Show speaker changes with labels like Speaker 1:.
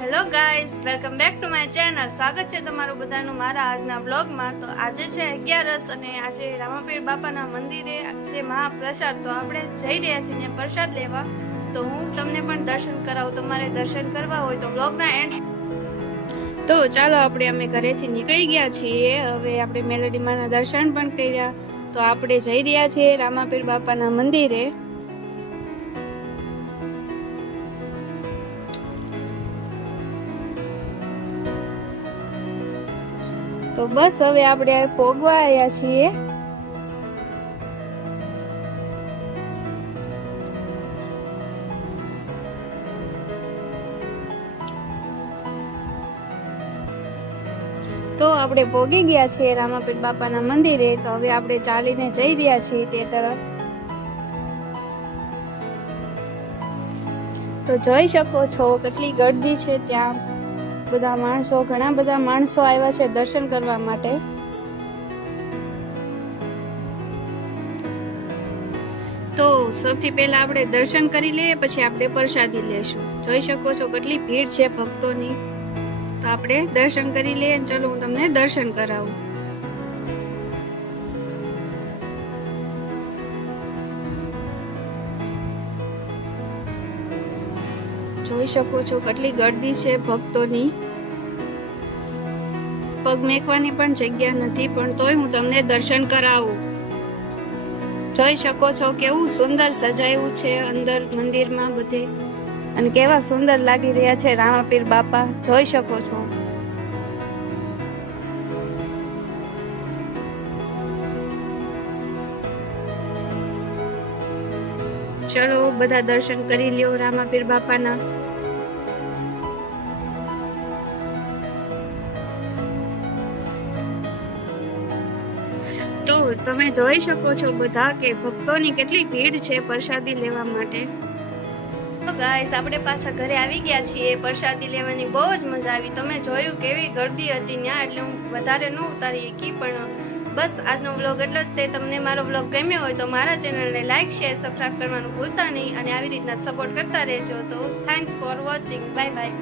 Speaker 1: Hello guys welcome back to my channel સ્વાગત છે તમારું બધાનું મારા આજના બ્લોગમાં તો આજે છે અગિયારસ અને આજે રામાપીર બાપાના મંદિરે છે મહાપ્રસાદ. તો આપણે જઈ રહ્યા છીએ ત્યાં પ્રસાદ લેવા. તો હું તમને પણ દર્શન કરાવું. તમારે દર્શન કરવા હોય તો બ્લોગના એન્ડ તો ચાલો આપણે અમે ઘરેથી નીકળી ગયા છીએ. હવે આપણે મેલેડી માના દર્શન પણ કર્યા. તો આપણે જઈ રહ્યા છીએ રામાપીર બાપાના મંદિરે. તો બસ હવે આપણે પોગવા આવ્યા છીએ. તો આપણે પોગી ગયા છીએ રામાપીઠ બાપાના મંદિરે, તો હવે આપણે ચાલીને જઈ રહ્યા છીએ તે તરફ. તો જોઈ શકો છો કેટલી ગર્દી છે ત્યાં. બધા માણસો, ઘણા બધા માણસો આવ્યા છે દર્શન કરવા માટે. તો સૌથી પહેલા આપણે દર્શન કરી લઈએ, પછી આપણે પ્રસાદી લેશું જોઈ શકો છો કેટલી ભીડ છે ભક્તોની. તો આપણે દર્શન કરી લઈએ ચલો હું તમને દર્શન કરાવું. જોઈ શકો છો કેટલી ગર્દી છે ભક્તોની. પગ મેકવાની પણ જગ્યા નથી, પણ તોય હું તમને દર્શન કરાવું. જોઈ શકો છો કેવું સુંદર સજાયું છે અંદર મંદિરમાં બધે. અને કેવા સુંદર લાગી રહ્યા છે રામાપીર બાપા, જોઈ શકો છો. ચલો, બધા દર્શન કરી લ્યો રામાપીર બાપાના. તો તમે જોઈ શકો છો બધા કે ભક્તોની કેટલી ભીડ છે પ્રસાદી લેવા માટે. તો ગાઈસ આપણે પાછા ઘરે આવી ગયા છીએ. પ્રસાદી લેવાની બહુ જ મજા આવી. તમે જોયું કેવી ગર્દી હતી ત્યાં, એટલે હું વધારે ન ઉતારી શકી, પણ બસ આજનો વ્લોગ એટલો જ. તે તમને મારો વ્લોગ ગમ્યો હોય તો મારા ચેનલને લાઇક શેર સબસ્ક્રાઈબ કરવાનું ભૂલતા નહીં અને આવી રીતના સપોર્ટ કરતા રહેજો. તો thanks for watching bye bye